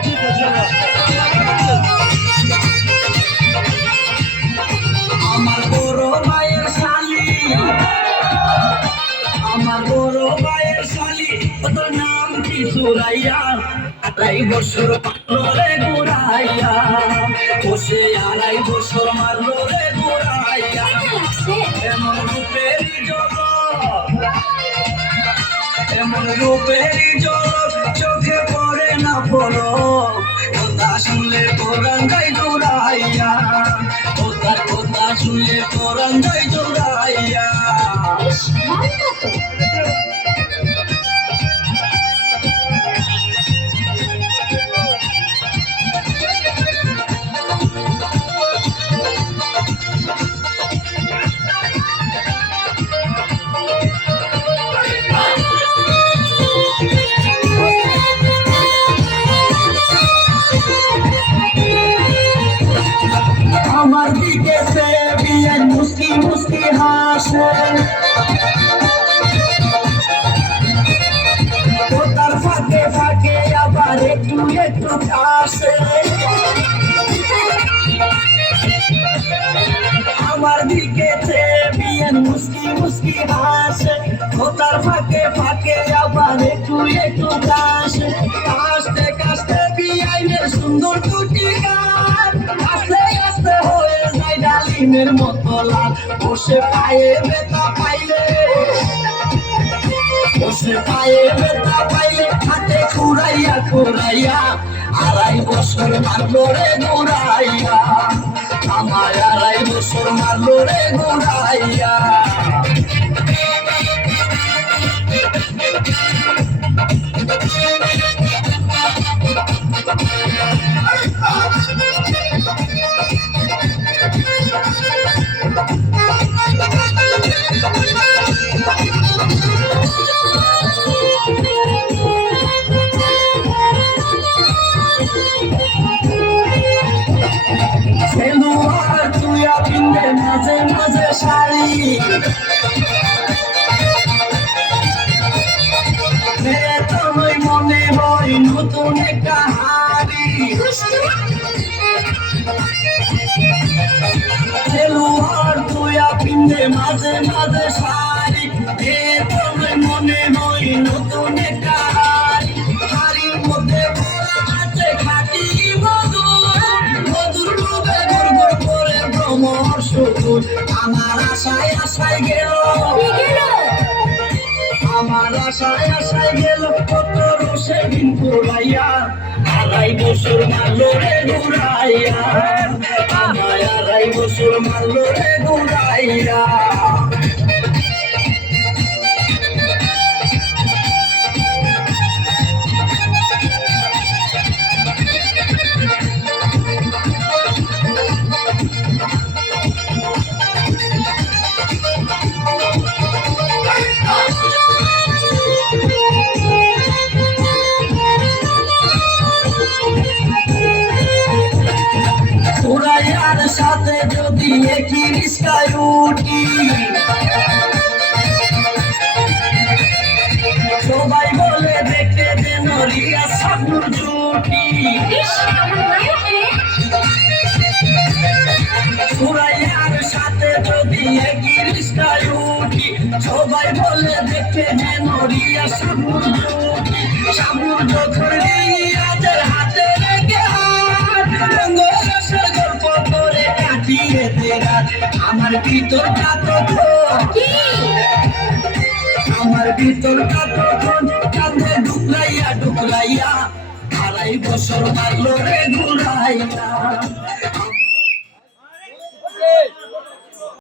আমার বড় ভাইয়ের শালি, আমার বড় ভাইয়ের শালি, তোর নাম কি সুরাইয়া? 2.5 বছর পারলো রে ঘুরাইয়া, বসে 2.5 বছর মারলো রে ঘুরাইয়া। এমন রূপেরই জগৎ, এমন রূপেরই জগৎ, চোখে পড়ে না পলক। কথা শুনলে পরাণ যায় জোড়াইয়া, ওতার কথা শুনলে পরাণ যায় জোড়াইয়া। আমার দিকে সে বিয়ান মুস্কি মুস্কি হাসে, তার ফাঁকে ফাঁকে আবার একটু একটু কাশে। আমার দিকে সে বিয়ান মুস্কি মুস্কি হাসে, তার ফাঁকে ফাঁকে আবার একটু একটু কাশে। কাশতে কাশতে বিয়াইনের সুন্দর দুটি গান, আস্তে আস্তে হয়ে যায় ডালিমের মতো লাল। বসে পায়ে ব্যথা পাইলে, বসে পায়ে ব্যথা পাইলে, হাতে খুঁড়াইয়া খুঁড়াইয়া 2.5 বছর মারলো রে ঘুরাইয়া, আমার 2.5 বছর মারলো রে ঘুরাইয়া। সেলুয়ার তুইয়া পিন্দে মাঝে মাঝে শাড়ি, তোমায় মনে হয় নতুন একটা হাড়ি। সেলুয়ার তুইয়া পিন্দে মাঝে মাঝে শাড়ি, তোমায় মনে হয় নতুন একটা হাড়ি। হাড়ির মধ্যে ভরা আছে খাঁটি মধু, মধুর ডুবে গুড় করে ভ্রমর শুধু। আমার আশায় আশায় গেল, আমার আশায় আশায় গেল, কত রসে দিন ঘুরাইয়া, 2.5 বছর মারলো রে ঘুরাইয়া, আমার 2.5 বছর মারলো রে ঘুরাইয়া। সুরাইয়ার সাথে যদি একই রিস্কায় উঠি, সবাই বলে দেখতে যেন রিয়া সাবুর জুটি। সুরাইয়ার সাথে যদি একই রিস্কায় উঠি, সবাই বলে দেখতে যেন রিয়া সাবুর জুটি। সাবুর যখন রিয়াজের হাতে রেখে গল্প করে কাটিয়ে দেরা, আমার ভিতরটা তখন, আমার ভিতরটা তখন কাঁধে ঢুকলাইয়া ঢুকলাইয়া, 2.5 বছর মারলো রে ঘুরাইয়া।